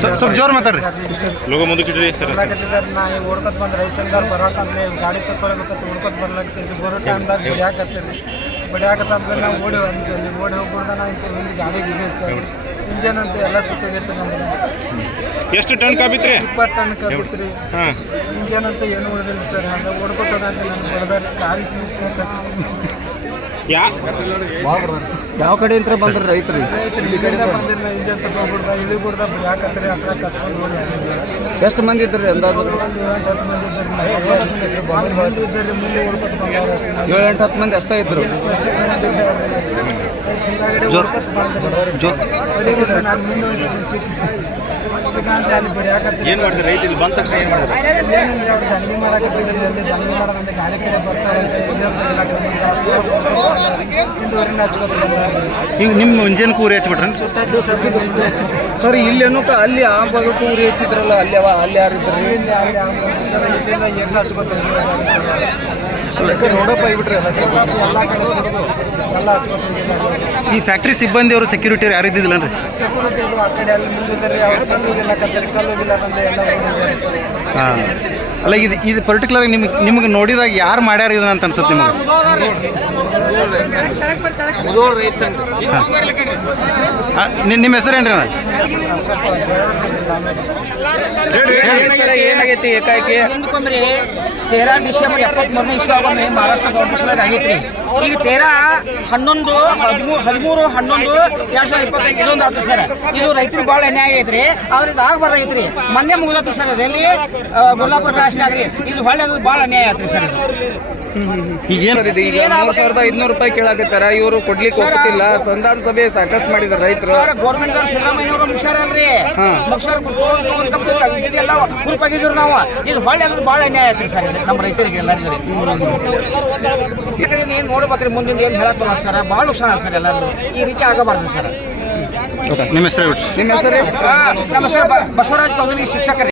ಸ್ವಲ್ಪ ಜೋರು ಮಾತಾಡ್ರಿ. ಲೋಗ ಮುಂದಕ್ಕಿಡ್ರಿ ಸರ್. ನಾ ಈಗ ಓಡ್ಕೊತ ಬಂದ್ರೆ ರೈಸಂಗಾರ್ ಬರೋಕಂದ್ರೆ ಗಾಡಿ ತಗೊಳಕತ್ತ ಹುಡ್ಕೊತ ಬರ್ಲಾಗ್ತೀವಿ. ಬರೋ ಟೈಮ್ದಾಗ ಬಡಿಯಾಕತ್ತೀವಿ. ಬಡಿಯಾಕತ್ತಂದ್ರೆ ನಾವು ಓಡಿ ಬಂದ್ವಿ. ಓಡಿ ಹೋಗ್ಬಿಡ್ದ ಇಂಥ ಒಂದು ಗಾಡಿಗೆ ಹೆಚ್ಚಾಗಿ ಇಂಜನ್ ಅಂತ ಎಲ್ಲ ಸುತ್ತೋಗಿತ್ತು ನಮ್ಗೆ. ಎಷ್ಟು ಟನ್ ಕಾಬಿತ್ರಿ? 20 ಟನ್ ಕಾಬಿತ್ರಿ. ಇಂಜನ್ ಅಂತ ಏನು ಉಳಿದಿಲ್ಲ ಸರ್. ಹಂಗೆ ಓಡ್ಕೊತ ಹೋಗಂತ ನಮ್ಗೆ ಬಡ್ದಾರ ಕಾಲಿ ಯಾವ ಕಡೆಯಿಂದ ಬಂದ್ರೆ ರೈತರು ಬಂದಿಲ್ಲ. ಇಂಜನ್ ತಗೊಂಡ್ಬಿಡ್ದ ಇಳಿಬಿಡ್ದ ಯಾಕಂದ್ರೆ ಅಟ್ರಾ ಕಸ್ಕೊಂಡು ನೋಡಿ. ಎಷ್ಟು ಮಂದಿ ಇದ್ರಿ ಅಂದಾಜು? 7-10 ಮಂದಿ ಇದ್ದಾರೆ. ಮುಂದೆ ಓಡ್ಕೊತ ಬಂದವ್ರು 7-10 ಮಂದಿ ಅಷ್ಟೇ ಇದ್ರು. ನಾನು ಮುಂದೆ ಹೋಗಿ ಸಿಗಂತ ಅಲ್ಲಿ ಬಿಡಿಯಾಕತ್ತೀನಿ. ಏನು ಮಾಡಿದ್ರೆ ರೈತ ಇಲ್ಲಿ ಬಂದ ತಕ್ಷಣ ಏನು ಮಾಡಿದ್ರೆ? ಏನಿಲ್ಲ, ಅವ್ರು ದಂಡಿಗೆ ಮಾಡಕತ್ತಿದ್ರು. ಅಲ್ಲಿ ದಂಡಿಗೆ ಮಾಡೋದಂತೆ ಗಾಡಿ ಕಡೆ ಬರ್ತಾರಂತೆ. ಹಿಂದುವರಿನ ಹಚ್ಕೊತಾರೆ. ಈಗ ನಿಮ್ಮ ಇಂಜನ್ ಕೂರಿ ಹಚ್ಬಿಟ್ರಿ ಸುಟ್ಟದ್ದು ಸಬ್ಬಿದ್ದು ಇಂಜನ್ ಸರ್. ಇಲ್ಲೇನು ಅಲ್ಲಿ ಆ ಭಾಗಕ್ಕೂ ಊರಿ ಹಚ್ಚಿದ್ರಲ್ಲ, ಅಲ್ಲಿ ಅಲ್ಲಿ ಯಾರಿದ್ರಿ? ಇಲ್ಲಿ ಅಲ್ಲಿ ಸರ್ ಇಲ್ಲಿಂದ ಹೆಂಗೆ ಹಚ್ಕೊತಾರೆ ರೋಡಪ್ಪ ಆಗಿಬಿಟ್ರಿ ಎಲ್ಲ ಕಡೆ ಸುರಿದು ಎಲ್ಲ ಹಚ್ಕೊತಾರೆ. ಈ ಫ್ಯಾಕ್ಟ್ರಿ ಸಿಬ್ಬಂದಿ ಅವರು ಸೆಕ್ಯೂರಿಟಿ ಯಾರು ಇದ್ದಿದ್ದಿಲ್ಲನ್ರಿ? ಸೆಕ್ಯೂರಿಟಿ ಅದು ಆ ಕಡೆ ಅಲ್ಲಿ ಮುಂದಿದ್ದಾರೆ. ಅವ್ರು ಕಲ್ಲುಗಿಲ್ಲ ಕತ್ತರಿ ಕಲ್ಲುಗಿಲ್ಲ ಅಂದ್ರೆ ಎಲ್ಲ. ಹಾಂ, ಅಲ್ಲ ಇದು ಪರ್ಟಿಕ್ಯುಲರ್ ನಿಮಗೆ ನೋಡಿದಾಗ ಯಾರು ಮಾಡ್ಯಾರ ಇದನ್ನ ಅಂತ ಅನ್ಸುತ್ತೆ ನಿಮಗೆ? ನಿಮ್ಮ ಹೆಸರೇನ್ರಿ? ಏನಾಗೈತಿ ಏಕಾಏಕಿ? 13 ಡಿಸೆಂಬರ್ 73ನೇ ಇಸ್ವಿಯಾಗೊಮ್ಮೆ ಮಹಾರಾಷ್ಟ್ರ ಗೌರ್ಮೆಂಟ್ ಆಗೈತ್ರಿ. ಈಗ 13-11-2025 ಇದೊಂದು ಆಯ್ತು ಸರ್. ಇದು ರೈತರಿಗೆ ಭಾಳ ಅನ್ಯಾಯ ಐತ್ರಿ. ಆದ್ರೆ ಇದು ಆಗಬಾರ್ದಾಗೈತ್ರಿ. ಮೊನ್ನೆ ಮುಗಿದತ್ತು ಸರ್. ಅದೆಲ್ಲಿ ಗುಲ್ಲಾಪುರ ಕಾಶಿನಾಗ್ರಿ. ಇದು ಹೊಳ್ಳೆ ಭಾಳ ಅನ್ಯಾಯ ಆಯ್ತು ಸರ್. ಈಗ ಏನಿದೆ? ಈಗ 3,500 ರೂಪಾಯಿ ಕೇಳಾಕತ್ತಾರ. ಇವರು ಕೊಡ್ಲಿಕ್ಕೆ ಹೋಗ್ತಿಲ್ಲ. ಸಂಧಾನ ಸಭೆ ಸಾಕಷ್ಟು ಮಾಡಿದಾರೆ ರೈತರು. ಗೌರ್ಮೆಂಟ್ ಸಿದ್ದರಾಮಯ್ಯವರು ಮುಗಿಸಾರಲ್ರಿ. ಮುಗಿಸಾರ ಇದೆಲ್ಲ ಹುರುಪಾಗಿದ್ರು ನಾವು. ಇದು ಹೊಳ್ಳೆ ಅಂದ್ರೆ ಭಾಳ ಅನ್ಯಾಯ ಆಯ್ತು ಸರ್. ಇದು ನಮ್ಮ ರೈತರಿಗೆ ಎಲ್ಲರಿಗೂ ಏನು ನೋಡ್ಬೇಕ್ರಿ. ಮುಂದಿನ ಏನು ಹೇಳತ್ತಲ್ಲ ಸರ್. ಭಾಳ ನುಕ್ಸಾನ ಸರ್. ಎಲ್ಲರೂ ಈ ರೀತಿ ಆಗಬಾರ್ದು ಸರ್. ನಿಮ್ಮ ಹೆಸರು? ನಮ್ಮ ಹೆಸರು ಬಸವರಾಜ್ ಕಂಗನಿ ಶಿಕ್ಷಕರು.